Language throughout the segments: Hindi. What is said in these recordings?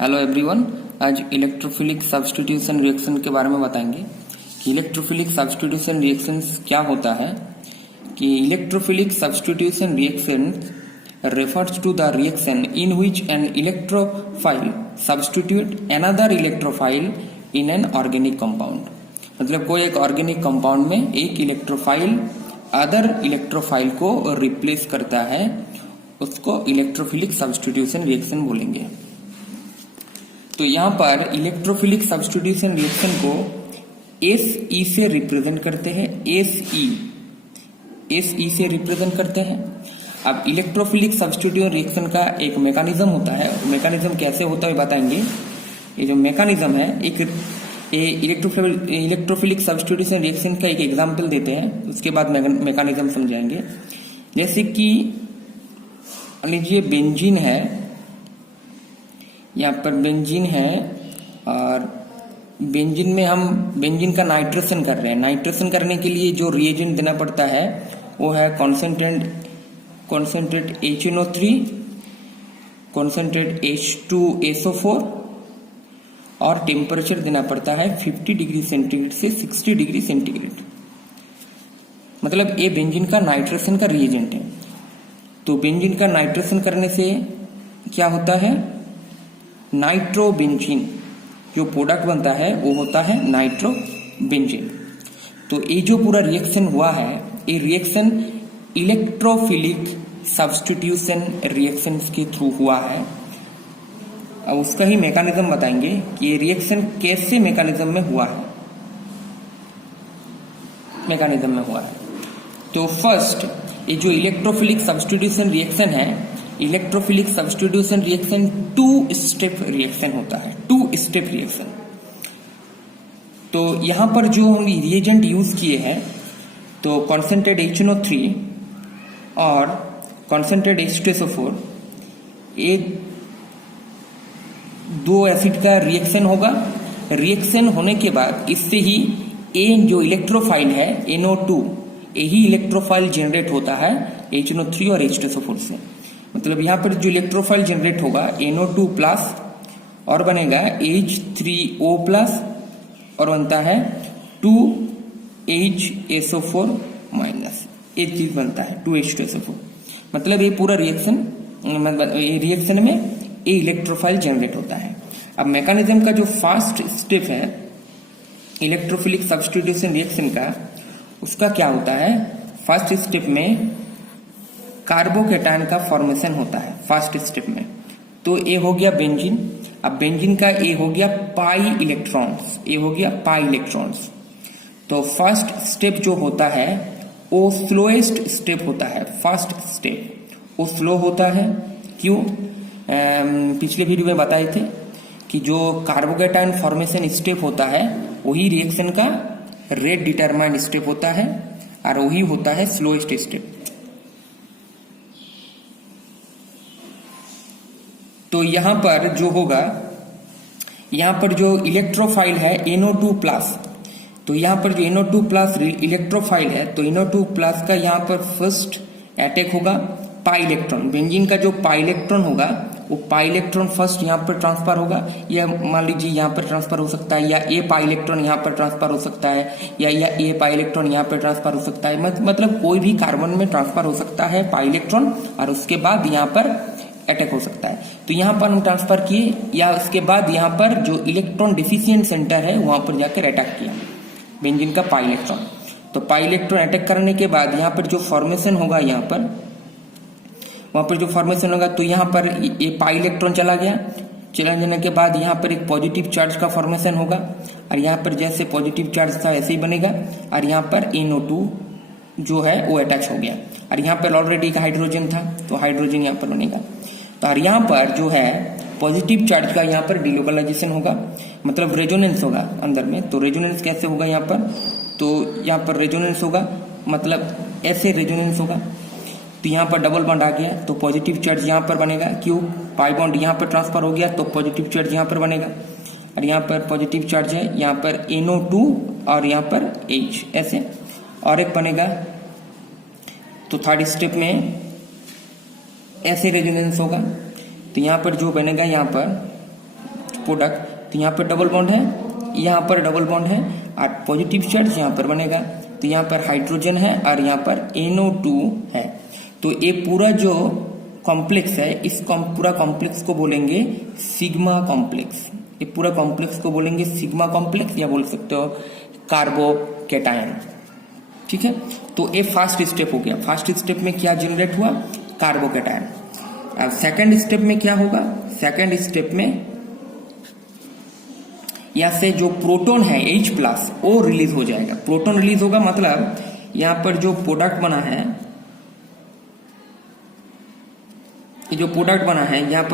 हेलो एवरीवन, आज इलेक्ट्रोफिलिक सब्स्टिट्यूशन रिएक्शन के बारे में बताएंगे कि इलेक्ट्रोफिलिक सब्स्टिट्यूशन रिएक्शन क्या होता है। कि electrophilic substitution reaction refers to the reaction in which an electrophile substitute another electrophile in an organic compound। मतलब कोई एक ऑर्गेनिक कंपाउंड में एक इलेक्ट्रोफाइल अदर इलेक्ट्रोफाइल को रिप्लेस करता है, उसको इलेक्ट्रोफिलिक सब्स्टिट्यूशन रिएक्शन बोलेंगे। तो यहाँ पर इलेक्ट्रोफिलिक सब्स्टिट्यूशन रिएक्शन को SE से रिप्रेजेंट करते हैं। SE से रिप्रेजेंट करते हैं। अब इलेक्ट्रोफिलिक सब्स्टिट्यूशन रिएक्शन का एक मैकेनिज्म होता है, मैकेनिज्म कैसे होता है बताएंगे। ये जो मैकेनिज्म है, एक इलेक्ट्रोफिलिक सब्स्टिट्यूशन रिएक्शन का एक एग्जांपल देते हैं, उसके बाद मैकेनिज्म समझाएंगे। जैसे कि लीजिए बेंजीन है, यहाँ पर बेंजीन है और बेंजीन में हम बेंजीन का नाइट्रेशन कर रहे हैं। नाइट्रेशन करने के लिए जो रिएजेंट देना पड़ता है वो है कॉन्सेंट्रेट HNO3, कॉन्सेंट्रेट H2SO4 और टेम्परेचर देना पड़ता है 50 डिग्री सेंटीग्रेड से 60 डिग्री सेंटीग्रेड। मतलब ये बेंजीन का नाइट्रेशन का रिएजेंट है। तो बेंजीन का नाइट्रेशन करने से क्या होता है, नाइट्रोबेंजीन जो प्रोडक्ट बनता है वो होता है नाइट्रोबेंजीन। तो ये जो पूरा रिएक्शन हुआ है, ये रिएक्शन इलेक्ट्रोफिलिक सब्स्टिट्यूशन रिएक्शन के थ्रू हुआ है। अब उसका ही मैकेनिज्म बताएंगे कि ये रिएक्शन कैसे मैकेनिज्म में हुआ है। मैकेनिज्म में हुआ है तो फर्स्ट, ये जो इलेक्ट्रोफिलिक सब्स्टिट्यूशन रिएक्शन है, electrophilic substitution reaction 2 step reaction होता है। 2 स्टेप रिएक्शन। तो यहां पर जो हम रिएजेंट यूज किए हैं, तो कॉन्सेंट्रेट HNO3 और कॉन्सेंट्रेट H2SO4, ये 2 एसिड का रिएक्शन होगा। रिएक्शन होने के बाद इससे ही ए जो इलेक्ट्रोफाइल है NO2, यही इलेक्ट्रोफाइल जनरेट होता है HNO3 और H2SO4 से। मतलब यहाँ पर जो इलेक्ट्रोफाइल जनरेट होगा NO2 प्लस और बनेगा H3O प्लस और बनता है 2HSO4 माइनस, एक चीज बनता है 2H2SO4। मतलब ये पूरा रिएक्शन, ये रिएक्शन में ये इलेक्ट्रोफाइल जनरेट होता है। अब मैकेनिज्म का जो फर्स्ट स्टेप है इलेक्ट्रोफिलिक सब्स्टिट्यूशन रिएक्शन का, उसका क्या होता है, फर्स्ट स्टेप में कार्बोकेटायन का फॉर्मेशन होता है फर्स्ट स्टेप में। तो ये हो गया बेंजीन। अब बेंजीन का ये हो गया पाई इलेक्ट्रॉन्स, ये हो गया पाई इलेक्ट्रॉन्स। तो फर्स्ट स्टेप जो होता है वो स्लोएस्ट स्टेप होता है। फर्स्ट स्टेप वो स्लो होता है। क्यों? पिछले वीडियो में बताए थे कि जो कार्बोकेटायन फॉर्मेशन स्टेप होता है वही रिएक्शन का रेट डिटरमाइंड स्टेप होता है और वही होता है स्लोएस्ट स्टेप। तो यहां पर जो होगा, यहां पर जो इलेक्ट्रोफाइल है NO2 प्लस, तो यहां पर जो NO2 प्लस इलेक्ट्रोफाइल है, तो NO2 प्लस का यहां पर फर्स्ट अटैक होगा पाई इलेक्ट्रॉन। बेंजीन का जो पाई इलेक्ट्रॉन होगा वो पाई इलेक्ट्रॉन फर्स्ट यहाँ पर ट्रांसफर होगा, या मान लीजिए यहाँ पर ट्रांसफर हो सकता है, या ए पाई इलेक्ट्रॉन यहाँ पर ट्रांसफर हो सकता है, या ए पाई इलेक्ट्रॉन यहाँ पर ट्रांसफर हो सकता है। मतलब कोई भी कार्बन में ट्रांसफर हो सकता है पाई इलेक्ट्रॉन, और उसके बाद यहाँ पर अटैक हो सकता है। तो यहाँ पर हम ट्रांसफर किए, या उसके बाद यहाँ पर जो इलेक्ट्रॉन डिफिशियंट सेंटर है वहां पर जाकर अटैक किया बेंजीन का पाई इलेक्ट्रॉन। तो पाई इलेक्ट्रॉन अटैक करने के बाद यहाँ पर जो फॉर्मेशन होगा, यहाँ पर वहां पर जो फॉर्मेशन होगा, तो यहाँ पर ये पाई इलेक्ट्रॉन चला गया। चला जाने के बाद यहाँ पर एक पॉजिटिव चार्ज का फॉर्मेशन होगा, और यहाँ पर जैसे पॉजिटिव चार्ज था ऐसे ही बनेगा, और यहाँ पर NO2 जो है वो अटैच हो गया, और यहाँ पर ऑलरेडी एक हाइड्रोजन था तो हाइड्रोजन यहाँ पर बनेगा। तो और यहाँ पर जो है पॉजिटिव चार्ज का यहाँ पर डिलोकलाइजेशन होगा, मतलब रेजोनेंस होगा अंदर में। तो रेजोनेंस कैसे होगा यहाँ पर, तो यहाँ पर रेजोनेंस होगा, मतलब ऐसे रेजोनेंस होगा। तो यहाँ पर डबल बॉन्ड आ गया तो पॉजिटिव चार्ज यहाँ पर बनेगा। क्यों? पाई बॉन्ड यहाँ पर ट्रांसफर हो गया तो पॉजिटिव चार्ज यहाँ पर बनेगा, और यहाँ पर पॉजिटिव चार्ज है, यहाँ पर NO2 और यहाँ पर H ऐसे, और एक बनेगा। तो थर्ड स्टेप में ऐसे रेजोनेंस होगा। तो यहाँ पर जो बनेगा, यहाँ पर प्रोडक्ट, तो यहाँ पर डबल बॉन्ड है, यहाँ पर डबल बॉन्ड है और पॉजिटिव चार्ज यहाँ पर बनेगा, तो यहाँ पर हाइड्रोजन है और यहाँ पर NO2 है। तो ये पूरा जो कॉम्प्लेक्स है, इस पूरा कॉम्प्लेक्स को बोलेंगे सिग्मा कॉम्प्लेक्स। ये पूरा कॉम्प्लेक्स को बोलेंगे सिग्मा कॉम्प्लेक्स या बोल सकते हो कार्बोकेटायन। ठीक है, तो ये फर्स्ट स्टेप हो गया। फर्स्ट स्टेप में क्या जनरेट हुआ? कार्बोकेटायन। अब सेकंड स्टेप में क्या होगा? सेकंड स्टेप में यहाँ से जो प्रोटॉन है H+ वो रिलीज हो जाएगा। प्रोटॉन रिलीज होगा मतलब यहाँ पर जो प्रोडक्ट बना है, ये जो प्रोडक्ट बना है यहाँ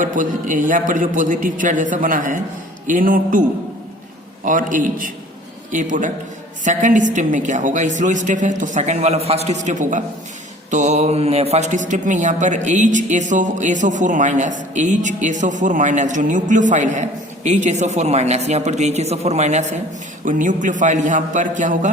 पर जो पॉजिटिव चार्ज जैसा बना है NO2 और H, ये प्रोडक्ट। सेकंड स्टेप में क्या होगा? स्लो स्टेप है तो सेकंड वाला फर्स्ट स्टेप होगा। तो फर्स्ट स्टेप में यहाँ पर HSO4- जो न्यूक्लियोफाइल है HSO4-, यहाँ पर जो HSO4- है वो न्यूक्लियोफाइल यहाँ पर क्या होगा?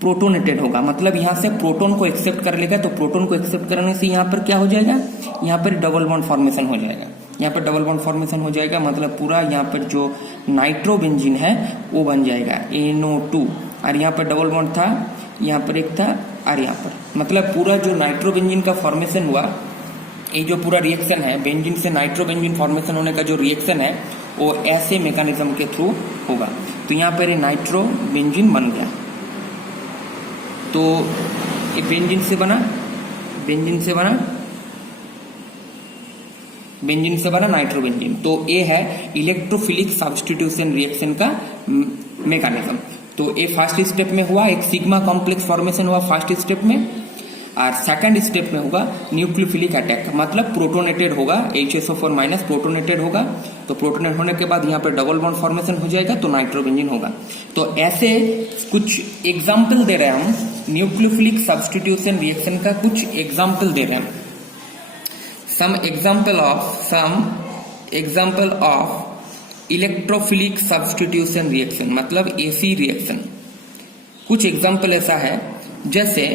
प्रोटोनेटेड होगा, मतलब यहाँ से प्रोटोन को एक्सेप्ट कर लेगा। तो प्रोटोन को एक्सेप्ट करने से यहाँ पर क्या हो जाएगा? यहाँ पर डबल बॉन्ड फॉर्मेशन हो जाएगा। यहाँ पर डबल बॉन्ड फॉर्मेशन हो जाएगा मतलब पूरा यहाँ पर जो नाइट्रोबेंजीन है वो बन जाएगा NO2, और यहाँ पर डबल बॉन्ड था, यहाँ पर एक था और यहाँ पर, मतलब पूरा जो नाइट्रोबेंजीन का फॉर्मेशन हुआ, ये जो पूरा रिएक्शन है बेंजीन से नाइट्रोबेंजीन फॉर्मेशन होने का जो रिएक्शन है वो ऐसे मैकेनिज्म के थ्रू होगा। तो यहाँ पर ये नाइट्रोबेंजीन बन गया। तो ये बेंजीन से बना नाइट्रोबेंजीन। तो ये है इलेक्ट्रोफिलिक सब्स्टिट्यूशन रिएक्शन का मैकेनिज्म। तो ये फर्स्ट स्टेप में हुआ, एक सिग्मा कॉम्प्लेक्स फॉर्मेशन हुआ फर्स्ट स्टेप में, और सेकंड स्टेप में होगा न्यूक्लियोफिलिक अटैक, मतलब प्रोटोनेटेड होगा, HSO4- प्रोटोनेटेड होगा। तो प्रोटोनेट होने के बाद यहाँ पर डबल बॉन्ड फॉर्मेशन हो जाएगा तो नाइट्रोबेंजीन होगा। तो ऐसे कुछ एग्जाम्पल दे रहे हैं हम, न्यूक्लियोफिलिक सब्स्टिट्यूशन रिएक्शन का कुछ एग्जाम्पल दे रहे हैं। Some example of electrophilic substitution reaction, मतलब AC रिएक्शन। कुछ एग्जाम्पल ऐसा है, जैसे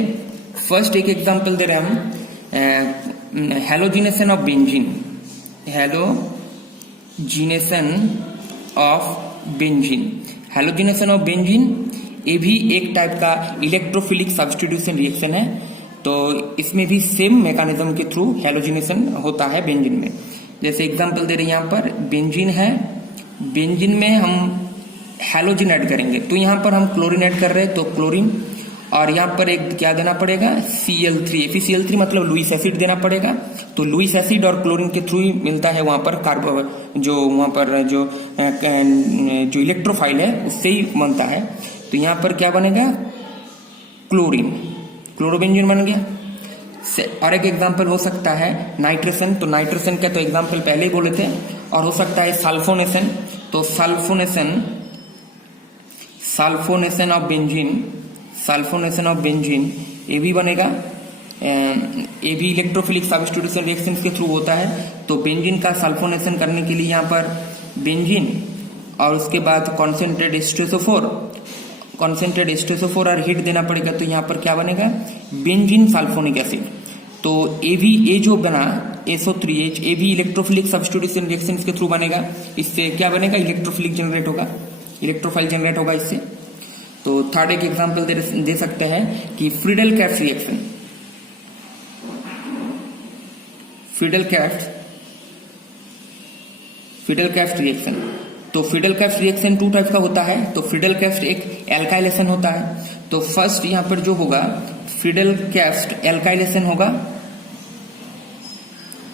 फर्स्ट एक एग्जाम्पल दे रहे हम, हैलोजिनेशन ऑफ बेंजीन, ये भी एक टाइप का इलेक्ट्रोफिलिक सब्स्टिट्यूशन रिएक्शन है। तो इसमें भी सेम मैकेनिज्म के थ्रू हैलोजिनेशन होता है बेंजीन में। जैसे एग्जांपल दे रहे हैं, यहाँ पर बेंजीन है, बेंजीन में हम हैलोजन ऐड करेंगे, तो यहाँ पर हम क्लोरीन ऐड कर रहे हैं तो क्लोरीन, और यहाँ पर एक क्या देना पड़ेगा? FeCl3 मतलब लुईस एसिड देना पड़ेगा। तो लुईस एसिड और क्लोरीन के थ्रू ही मिलता है वहां पर जो इलेक्ट्रोफाइल है उससे ही बनता है। तो यहाँ पर क्या बनेगा? क्लोरोबेंजीन बन गया। और एक एग्जाम्पल हो सकता है नाइट्रेशन। तो नाइट्रेशन का तो एग्जाम्पल पहले ही बोले थे। और हो सकता है सल्फोनेशन। तो सल्फोनेशन ऑफ बेंजीन ये भी बनेगा। ये भी इलेक्ट्रोफिलिक सब्स्टिट्यूशन रिएक्शन के थ्रू होता है। तो बेंजीन का सल्फोनेशन करने के लिए यहाँ पर बेंजीन और उसके बाद कॉन्सेंट्रेट एस्टोसोफोर और हीट देना पड़ेगा। तो यहाँ पर क्या बनेगा? Benzene sulphonic acid. तो ये जो बना SO3H, ये भी इलेक्ट्रोफिलिक सब्स्टिट्यूशन रिएक्शन के थ्रू बनेगा। इससे क्या बनेगा? इलेक्ट्रोफिलिक जनरेट होगा, इलेक्ट्रोफाइल जनरेट होगा इससे। तो थर्ड एक एग्जांपल दे सकते हैं कि फ्रीडल-कैफ्ट रिएक्शन। तो फ्रीडल-कैफ्ट रिएक्शन टू टाइप का होता है। तो फ्रीडल-कैफ्ट एक एल्काइलेशन होता है। तो फर्स्ट यहाँ पर जो होगा फ्रीडल-कैफ्ट एल्काइलेशन होगा।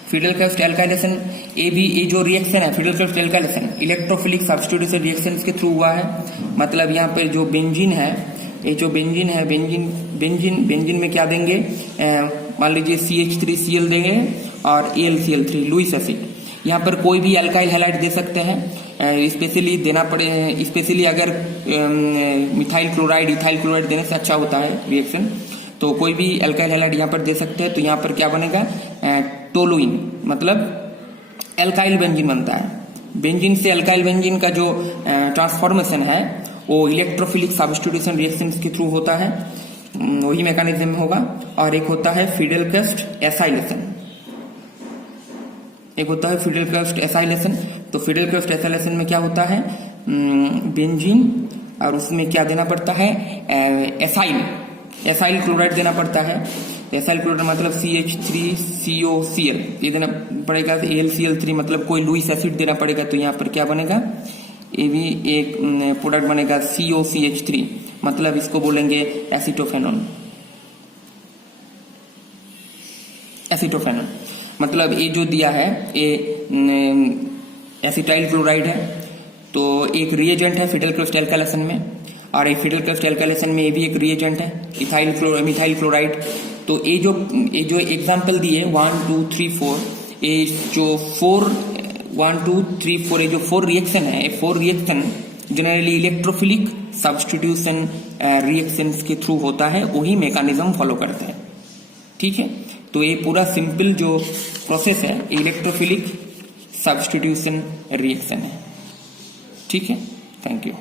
फ्रीडल-कैफ्ट एल्काइलेशन ये जो रिएक्शन है फ्रीडल-कैफ्ट एल्काइलेशन इलेक्ट्रोफिलिक सब्स्टिट्यूशन रिएक्शन के थ्रू हुआ है। मतलब यहाँ पर जो बेंजीन है, ये जो बेंजीन है, बेंजीन में क्या देंगे? मान लीजिए CH3Cl देंगे और AlCl3 लुईस एसिड। यहाँ पर कोई भी एल्काइल हैलाइड दे सकते हैं, स्पेशली देना पड़े, स्पेशली अगर मिथाइल क्लोराइड इथाइल क्लोराइड देने से अच्छा होता है रिएक्शन। तो कोई भी एल्काइल हैलाइड यहाँ पर दे सकते हैं। तो यहाँ पर क्या बनेगा? टोलुइन, मतलब एल्काइल बेंजीन बनता है। बेंजीन से एल्काइल बेंजीन का जो ट्रांसफॉर्मेशन है वो इलेक्ट्रोफिलिक सब्स्टिट्यूशन रिएक्शन के थ्रू होता है, वही मैकेनिज्म में होगा। और एक होता है फ्रीडल-कैफ्ट एसाइलेशन। तो फिडेल क्रेस्ट एसाइलेशन में क्या होता है, बेंजीन और उसमें क्या देना पड़ता है, एसाइल क्लोराइड देना पड़ता है। एसाइल क्लोराइड मतलब CH3COCl ये देना पड़ेगा। AlCl3 मतलब कोई लुईस एसिड देना पड़ेगा। तो यहाँ पर क्या बनेगा, ये भी एक प्रोडक्ट बनेगा COCH3 मतलब इसको बोलेंगे एसिटोफेनॉन। मतलब ये जो दिया है ये एसिटाइल क्लोराइड है। तो एक रिएजेंट है फिडेल क्रेस्ट एल्काइलेशन में, और एक फिडेल क्रेस्ट एल्काइलेशन में ये भी एक रिएजेंट है मिथाइल क्लोराइड। तो ये जो एग्जांपल दिए 1 2 3 4, ये जो 1 2 3 4 ये जो 4 रिएक्शन है, ये 4 reaction generally electrophilic substitution reactions के थ्रू होता है, वही मैकेनिज्म फॉलो करता है। ठीक है, तो ये पूरा सिंपल जो प्रोसेस है इलेक्ट्रोफिलिक सब्स्टिट्यूशन रिएक्शन है। ठीक है, थैंक यू।